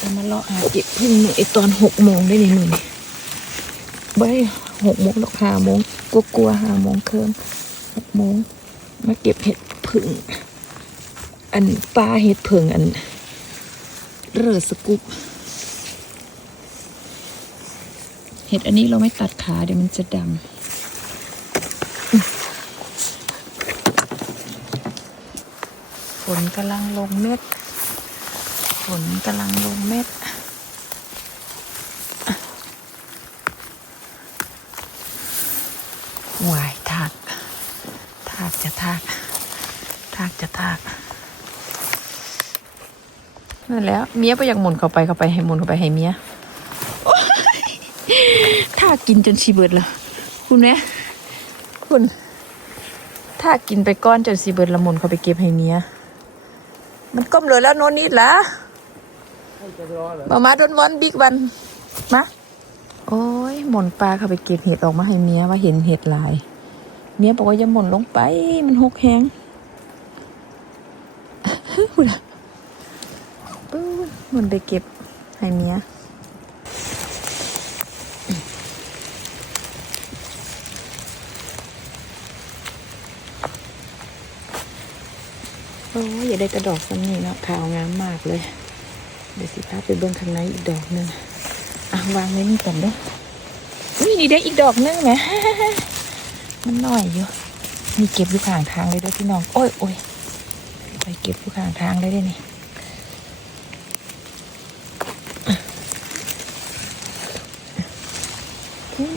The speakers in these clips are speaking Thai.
จะมาเลาะหาเก็บพึ่งหน่อยตอนหกโมงได้ในมือนี่ไม่หกโมงหรอกห้าโมงกลัวกลัวๆห้าโมงเคิมหกโมงมาเก็บเห็ดพึ่งอันปลาเห็ดเพิงอันเรือสกุปเห็ดอันนี้เราไม่ตัดขาเดี๋ยวมันจะดำฝนกำลังลงเม็ด นกำลังลงเม็ดวายทากทากจะทากทากจะทากนั่นแล้ว เมียไปอยากหมุนเข้าไปเข้าไปให้หมุนเข้าไปให้เมียโอ๊ยทากกินจนชีเบิดแล้วคุณแม่คุณทากกินไปก้อนจนชีเบิดละหมุนเข้าไปเก็บให้เมีย มันก้มเลยแล้วโน่นนิดละ มามาโดนวันบิ๊กวันมาโอ้ยหมุนปลาเข้าไปเก็บเห็ดออกมาให้เมียว่าเห็นเห็ดหลาย เมียบอกว่าอย่าหมุนลงไป มันหกแหงพูดอะปื้นหมุนไปเก็บให้เมียโอ้ยอย่าได้กระดอกซ้ำนี่เนาะขาวงามมากเลย ดี๋ยวสิพาไปเบิ้งข้างในอีกดอกหนึ่งอะวางไว้นี่ก่อนเด้ออุ้ยนี่ได้อีกดอกหนึงแหมมันน้อยอยู่นี่เก็บอยู่ข้างทางเลยด้อพี่น้อง โอ้ยโอ้ยไปเก็บอยู่ข้างทางเลยได้นี่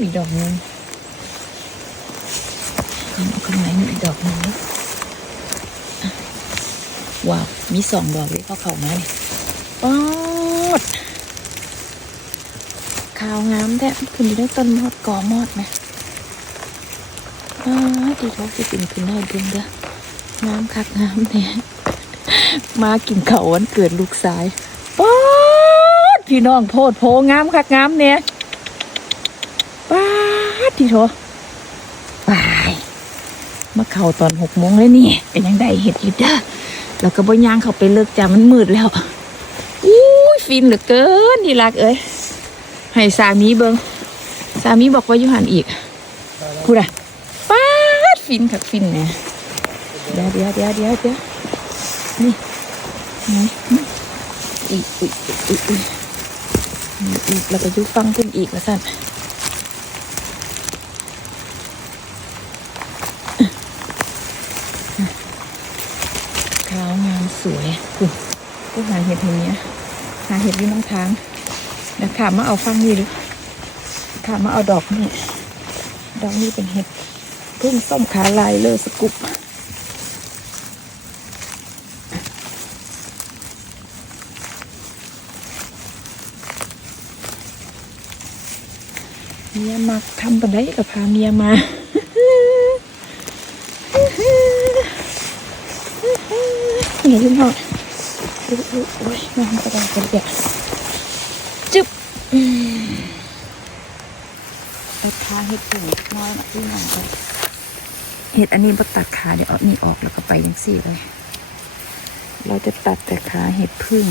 มีดอกนึงเอาข้างในมีดอกนึงว้าว มีสองดอกเลยเขาเขามาเนี่ย ปอดขาวงามแท้ขึ้นอยู่ได้ต้นมอดกอมอดไหมอ้าดีท้องสิเป็นขึ้นได้เพียงเด้องามคักงามเนี่ยมากินเขาวันเกิดลูกสายป๊อดพี่น้องโพดโพงามคักงามเนี่ยป๊าดพี่โถไปมาเข่าตอนหกโมงเลยนี่ก็นยังได้เห็ดอยู่เด้อแล้วก็บ่ย่างเขาไปเลิกจ้ามันมืดแล้ว ฟินเหลือเกินดีรักเอ้ยให้สามีเบิงสามีบอกว่าอยู่หันอีกพูดอะป้าดฟินคักฟินเนี่ยเดี๋ยวเดี๋ยวเดี๋ยวเดี๋ยวเดี๋ยวนี่นี่นี่อีกอีกอีกอีกอีกอีกแล้วก็ยุฟังขึ้นอีกแล้วสั่นขาวงามสวยกูกูหาเห็ดเห็นเนี้ยาเห็ดอยี่น้ำทางเดี๋ยวขามาเอาฟังนี่ดูขามาเอาดอกนี่ ดอกนี้เป็นเห็ดพึ่งส้มขาลายเลอสกุปเมียมักทำปันไดกับพาเมียมานี่พี่น้องอุ๊ย อุ้ยอุ้ยน้องกระดาษกระเดียกจึ๊บตัดขาเห็ดถุงน้อยนะพี่น้องไปเห็ดอันนี้พอตัดขาเดี๋ยวเอานี่ออกแล้วก็ไปยังสี่เลย เราจะตัดแต่ขาเห็ดพึ่ง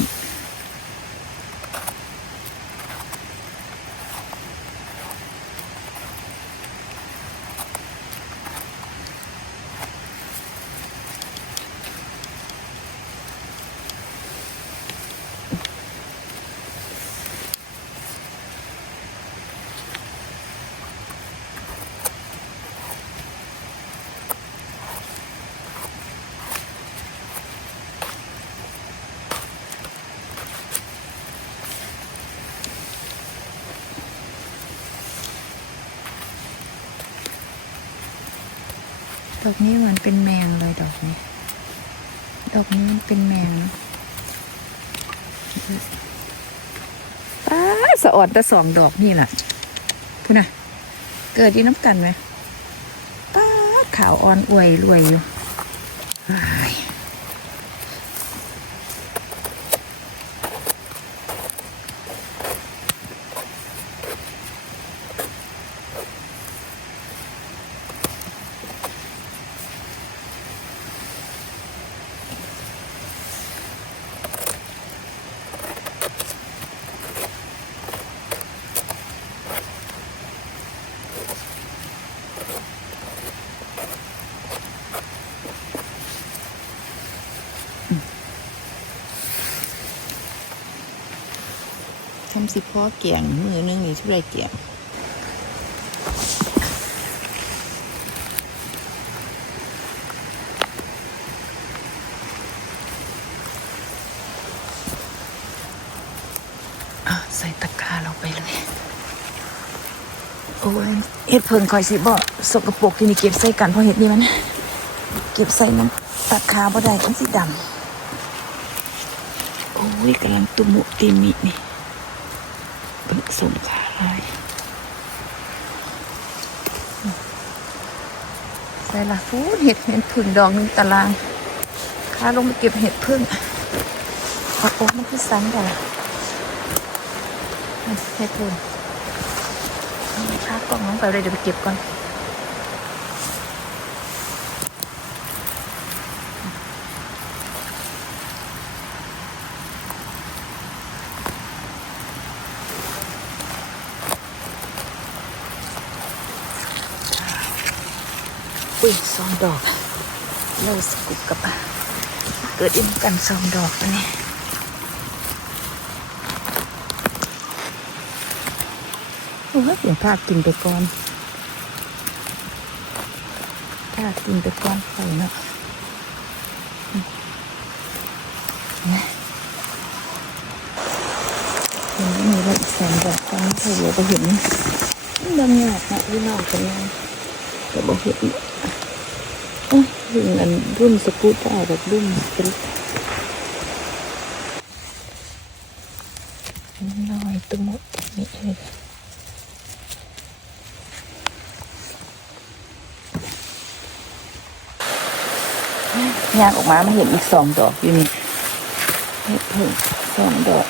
ดอกนี้มันเป็นแมงเลยดอกนี้ ดอกนี้มันเป็นแมงป้าสะออดแต่สองดอกนี่แหละพูดนะเกิดที่น้ำกันไหมป้าขาวอ่อนอวยรวยอยู่ ทำสิพ่อเกี่ยงมือนึงนี่ทุไรเกี่ยงอะใส่ตะกร้าเราไปเลย โอ้ยเห็ดเพิ่งคอยสิบ่สกปรกที่นี่เก็บใส่กันเพราะเห็ดนี่มัน เก็บใส่น้ำตะคาบ่ได้มันสิดำโอ้ยกำลังตุมุติมินี่ เบิกสมขาลายใส่ละฟูเห็ดเห็ดผึ่งดอกหนึ่งตารางข้าลงไปเก็บเห็ดพึ่งเอาโอ๊มันคือซ้ำกันเห็ดพึ่งข้ากล่องน้องไปเลยเดี๋ยวไปเก็บก่อน อุ้ยสองดอกเราสกุบกับเกิดอินกันสองดอกอันนี้โอ้ยเดี๋ยวพากินไปก่อนพากินไปก่อนไปเนาะอืมนะเห็นว่ามีอะไรอีกแสนดอกตอนนี้ใครเหลือไปเห็นบางอย่างนะพี่น้องกันยังแต่บอกเห็น รุ่นอันรุ่นสกูตเตอร์แบบรุ่นเป็นน้อยตัวหมดนี่เลยยางออกมาไมาเห็นอีกสองดอกอยู่นี่เห็ดเพิ่งสองดอก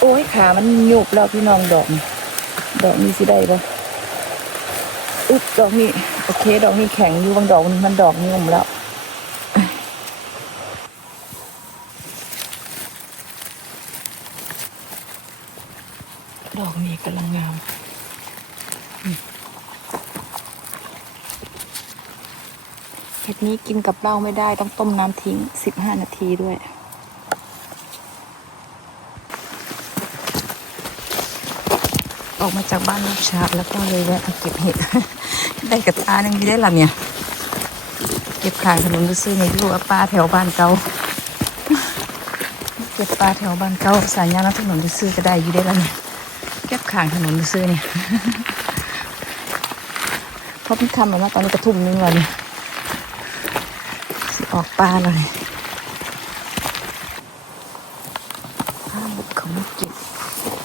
โอ้ยขามันโยบแล้วพี่น้องดอก ดอกนี้สิได้ปะ อึ๊บดอกนี้ โอเค ดอกนี้แข็งอยู่บางดอกมันดอกนี้ผมแล้วดอกนี้กำลังงามเห็ดนี้กินกับเหล้าไม่ได้ต้องต้มน้ำทิ้งสิบห้านาทีด้วย ออกมาจากบ้านลูกชาบแล้วก็เลยแวะมาเก็บเห็ด ได้กระตาหนึ่งที่ได้ละเนี่ย เก็บขายถนนไปซื้อในลูกปลาแถวบ้านเก่าเก็บปลาแถวบ้านเก่าสายยางถนนไปซื้อก็ได้อยู่ได้ละเนี่ย เก็บขายถนนไปซื้อเนี่ยเพราะเพิ่ทำแบบว่าตอนนี้กระทุ่มนึงแล้วเนี่ยออกปลาเลยข้าวบุกเขาไม่เก็บ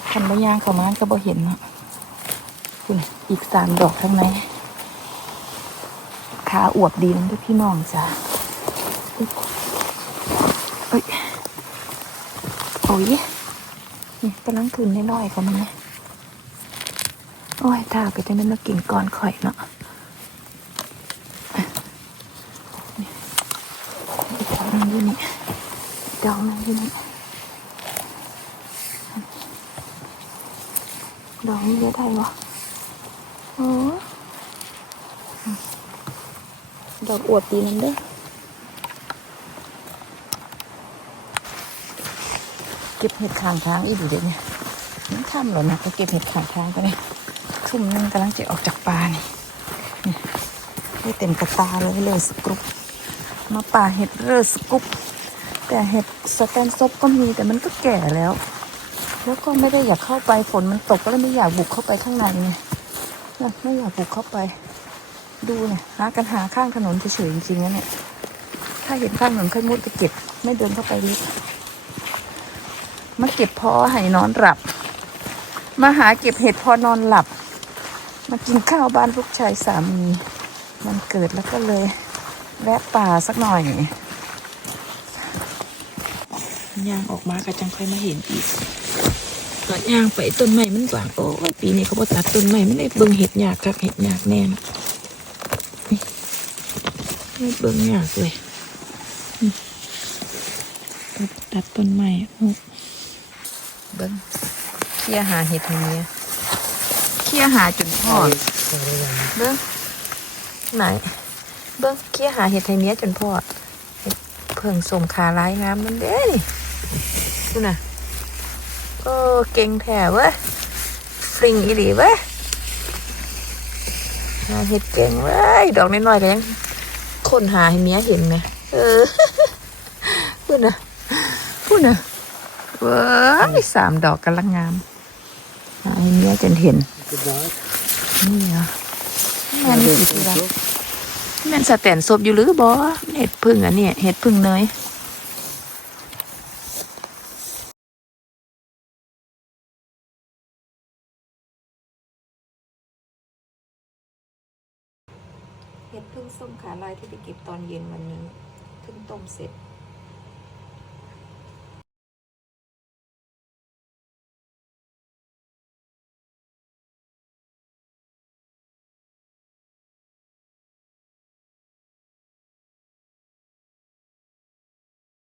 คัน บะยางเขามาก็บ่เห็นเนาะคุณอีกสามดอกข้างในขาอวบดีนั่นด้วยพี่น้องจ้ะเอ้ยโอ้ยนี่กำลังคืนน้อยๆเขามันนะโอ้ยถ้าไปจะไม่มากินก่อนข่อยเนาะอีกดอกหนึงอยู่นี่ดอกหนึงอยู่นี่ ดอกนี้เยอะได้วะโอ้ดอกอวดดีนั่นเด้อเก็บเห็ดข้างทางอีกดูเดี๋ยวนี้มันทำเหรอนะก็เก็บเห็ดข้างทางก็ได้ทุ่มนึงกำลังจะออกจากป่านี่นี่ได้เต็มกระตาเลยเลยสกรุปมาป่าเห็ดเรอสกุปแต่เห็ดสแตนซบก็มีแต่มันก็แก่แล้ว แล้วก็ไม่ได้อยากเข้าไปฝนมันตกก็เลยไม่อยากบุกเข้าไปข้างในไงไม่อยากบุกเข้าไป ดูเนี่ยหากันหาข้างถนนเฉยๆจริงๆนะเนี่ย ถ้าเห็นข้างถนนค่อยมุดไปเก็บ ไม่เดินเข้าไปลึกมาเก็บพอให้นอนหลับ มาหาเก็บเห็ดพอนอนหลับ มากินข้าวบ้านลูกชายสามีมันเกิดแล้วก็เลยแวะป่าสักหน่อยย่างออกมากระจังค่อยมาเห็นอีก ตอนย่างไปต้นไม้มันบางโอ้ยปีนี้เขาบอกตัดต้นไม้ไม่ได้เบิ่งเห็ดยากครับเห็ดยากแน่นะนี่ไม่เบิ่งยากเลยนี่ตัดตัดต้นไม้โอ้เบิ่งเคี่ยหาเห็ดอย่างเงี้ยเคี่ยหาจนพอดเบิ่งไหนเบิ้งเคี้ยหาเห็ดไทยเนี้ยจนพอเห็ดเพิ่งสมขาร้ายงามมันเด้นี่ดูน่ะ โอ้เก่งแถวเว้ยฟริงอีหลีเว้ยหาเห็ดเก่งเว้ยดอกน้อยๆก็ยังคนหาให้เมียเห็นไหมเออพูดนะพูดนะเว้ยสามดอกกำลังงามหาให้เมียจนเห็นนี่เหรอแม่นสิทีละแม่นสแตนศพอยู่หรือบอเห็ดพึ่งอันนี้เห็ดพึ่งเนย เห็ดพึ่งส้มขาลายที่ไปเก็บตอนเย็นวันนี้เพิ่งต้มเสร็จ